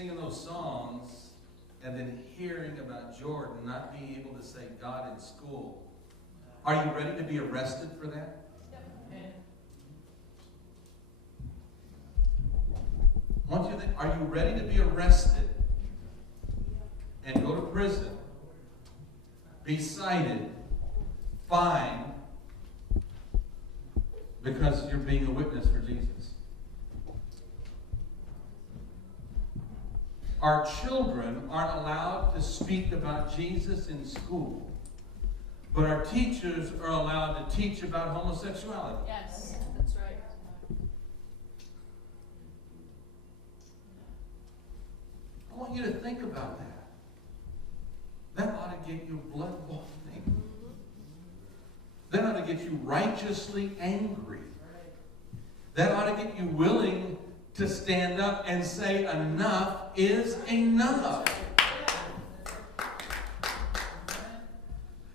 singing those songs and then hearing about Jordan not being able to say God in school. Are you ready to be arrested for that? I want you to think, are you ready to be arrested and go to prison, be cited, fined, because you're being a witness for Jesus? Our children aren't allowed to speak about Jesus in school, but our teachers are allowed to teach about homosexuality. Yes, that's right. I want you to think about that. That ought to get you blood boiling. That ought to get you righteously angry. That ought to get you willing to stand up and say enough is enough.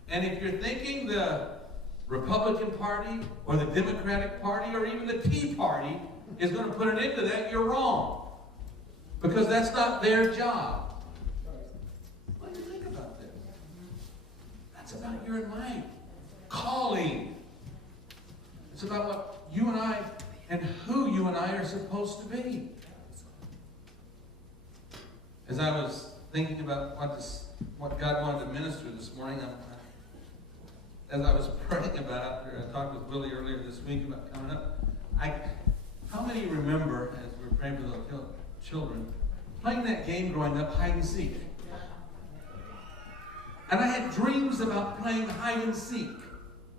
And if you're thinking the Republican Party or the Democratic Party or even the Tea Party is going to put an end to that, you're wrong. Because that's not their job. What do you think about this? That's about your and my calling. It's about what you and I and who you and I are supposed to be. As I was thinking about what God wanted to minister this morning, as I was praying about it, I talked with Willie earlier this week about coming up. How many remember, as we were praying for the children, playing that game growing up, hide and seek? And I had dreams about playing hide and seek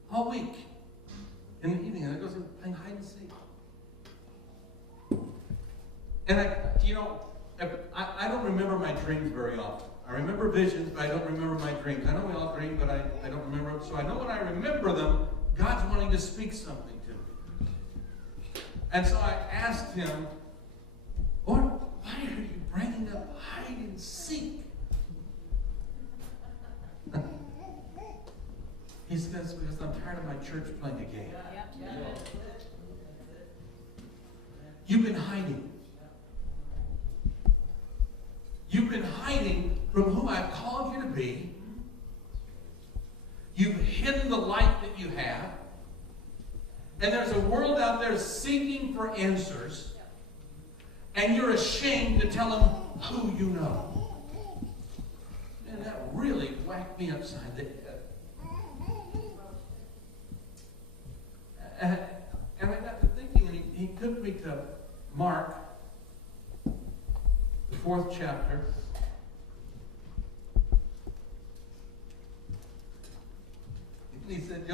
all week. In the evening, and I goes playing hide and seek. And I don't remember my dreams very often. I remember visions, but I don't remember my dreams. I know we all dream, but I don't remember them. So I know when I remember them, God's wanting to speak something to me. And so I asked him, Lord, why are you bringing up hide and seek? He says, because I'm tired of my church playing a game. You've been hiding. You've been hiding from who I've called you to be. You've hidden the light that you have. And there's a world out there seeking for answers. And you're ashamed to tell them who you know. And that really whacked me upside the head. And I got to thinking, and he took me to Mark, the 4th chapter. And he said,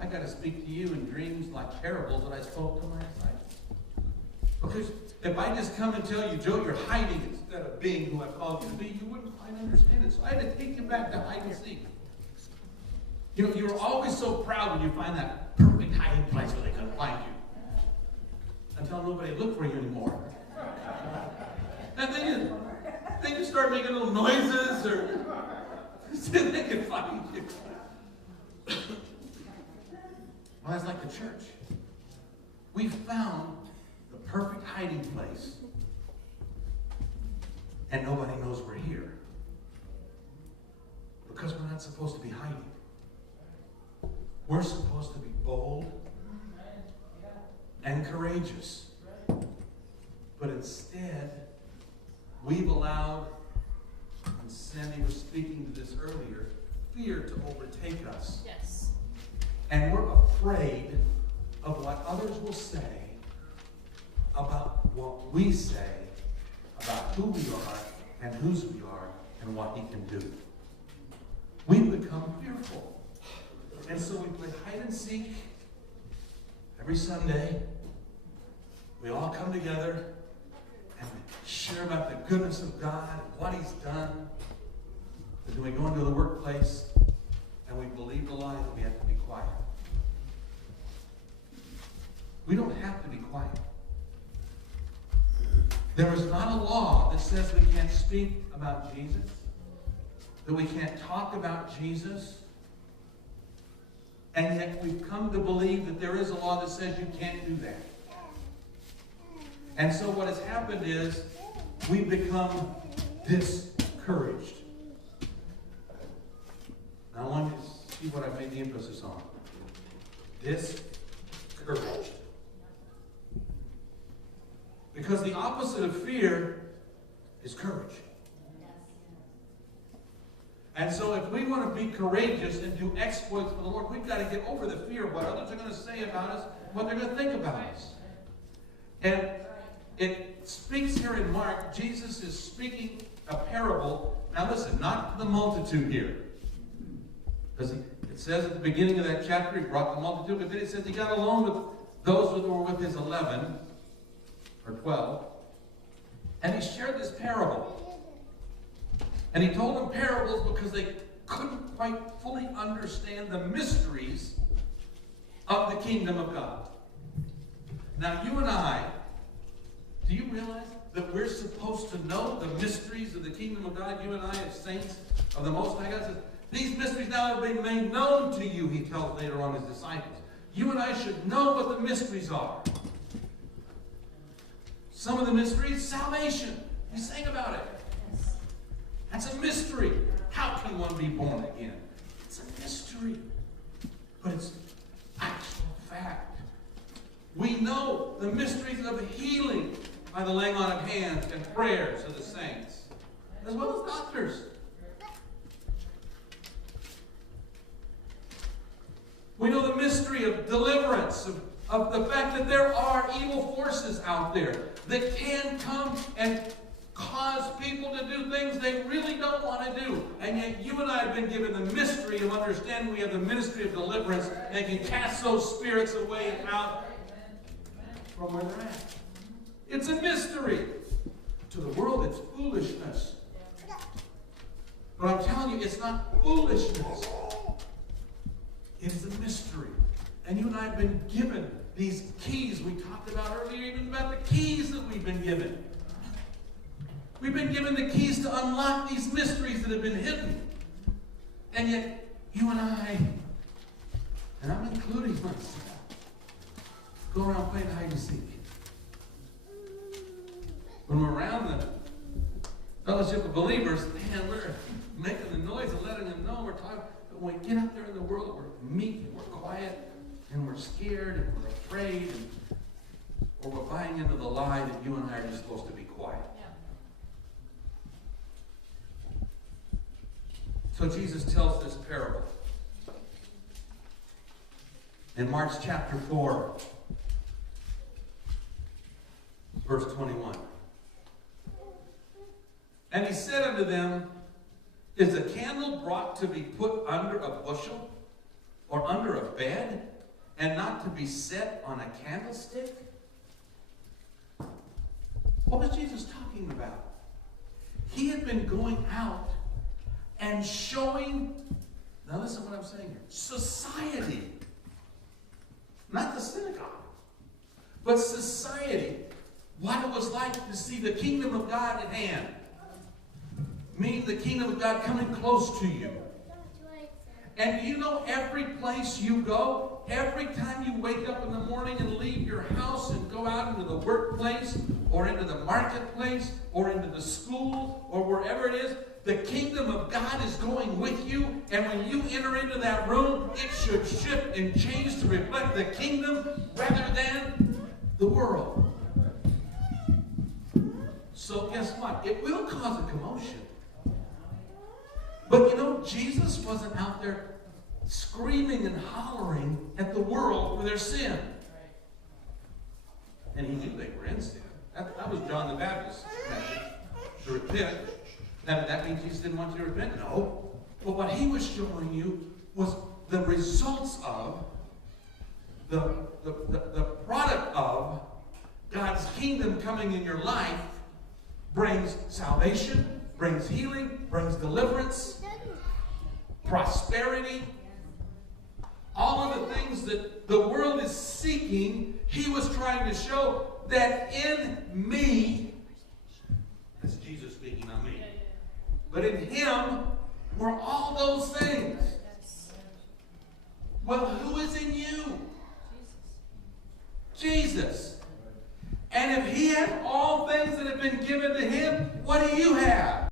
I got to speak to you in dreams like parables that I spoke to my disciples. Because if I just come and tell you, Joe, you're hiding instead of being who I've called you to be, you wouldn't quite understand it. So I had to take you back to hide and seek. You know, you're always so proud when you find that perfect hiding place where they couldn't find you. Until nobody looked for you anymore. And then you start making little noises or see if they can find you. Well, that's like the church. We found the perfect hiding place. And nobody knows we're here. Because we're not supposed to be hiding. We're supposed to be bold and courageous. But instead, we've allowed, and Sandy was speaking to this earlier, fear to overtake us. Yes. And we're afraid of what others will say about what we say, about who we are and whose we are and what he can do. We've become fearful. And so we play hide and seek every Sunday. We all come together and we share about the goodness of God and what he's done. But then we go into the workplace and we believe the lie that we have to be quiet. We don't have to be quiet. There is not a law that says we can't speak about Jesus, that we can't talk about Jesus. And yet we've come to believe that there is a law that says you can't do that. And so what has happened is we become discouraged. Now I want you to see what I've made the emphasis on. Discouraged. Because the opposite of fear is courage. And so if we want to be courageous and do exploits for the Lord, we've got to get over the fear of what others are going to say about us, what they're going to think about us. And it speaks here in Mark, Jesus is speaking a parable. Now listen, not to the multitude here. Because it says at the beginning of that chapter, he brought the multitude, but then it says he got along with those who were with his 11 or 12, and he shared this parable. And he told them parables because they couldn't quite fully understand the mysteries of the kingdom of God. Now, you and I, do you realize that we're supposed to know the mysteries of the kingdom of God? You and I, as saints of the Most High God, says, these mysteries now have been made known to you, he tells later on his disciples. You and I should know what the mysteries are. Some of the mysteries, salvation. We sang about it. That's a mystery. How can one be born again? It's a mystery. But it's actual fact. We know the mysteries of healing by the laying on of hands and prayers of the saints, as well as doctors. We know the mystery of deliverance, of the fact that there are evil forces out there that can come and cause people to do things they really don't want to do. And yet you and I have been given the mystery of understanding. We have the ministry of deliverance and can cast those spirits away and out from where they're at. It's a mystery. To the world, it's foolishness. But I'm telling you, it's not foolishness. It is a mystery. And you and I have been given these keys. We talked about earlier even about the keys that we've been given. We've been given the keys to unlock these mysteries that have been hidden. And yet, you and I, and I'm including myself, go around playing hide and seek. When we're around the fellowship of believers, man, we're making the noise and letting them know we're talking. But when we get out there in the world, we're meek and we're quiet and we're scared and we're afraid, or we're buying into the lie that you and I are just supposed to be quiet. So Jesus tells this parable. In Mark chapter 4, verse 21. And he said unto them, is a candle brought to be put under a bushel or under a bed, and not to be set on a candlestick? What was Jesus talking about? He had been going out and showing, now listen to what I'm saying here, society, not the synagogue, but society, what it was like to see the kingdom of God at hand. Meaning the kingdom of God coming close to you. And you know, every place you go, every time you wake up in the morning and leave your house and go out into the workplace or into the marketplace or into the school or wherever it is, the kingdom of God is going with you. And when you enter into that room, it should shift and change to reflect the kingdom rather than the world. So guess what? It will cause a commotion. But you know, Jesus wasn't out there screaming and hollering at the world for their sin. And he knew they were in sin. That was John the Baptist's message, to repent. That means Jesus didn't want you to repent? No. But what he was showing you was the results of, the product of God's kingdom coming in your life brings salvation, brings healing, brings deliverance, prosperity, all of the things that the world is seeking. He was trying to show that in me, that's Jesus speaking, not me, but in him were all those things. Well, who is in you? Jesus. And if he had all things that have been given to him. What do you have?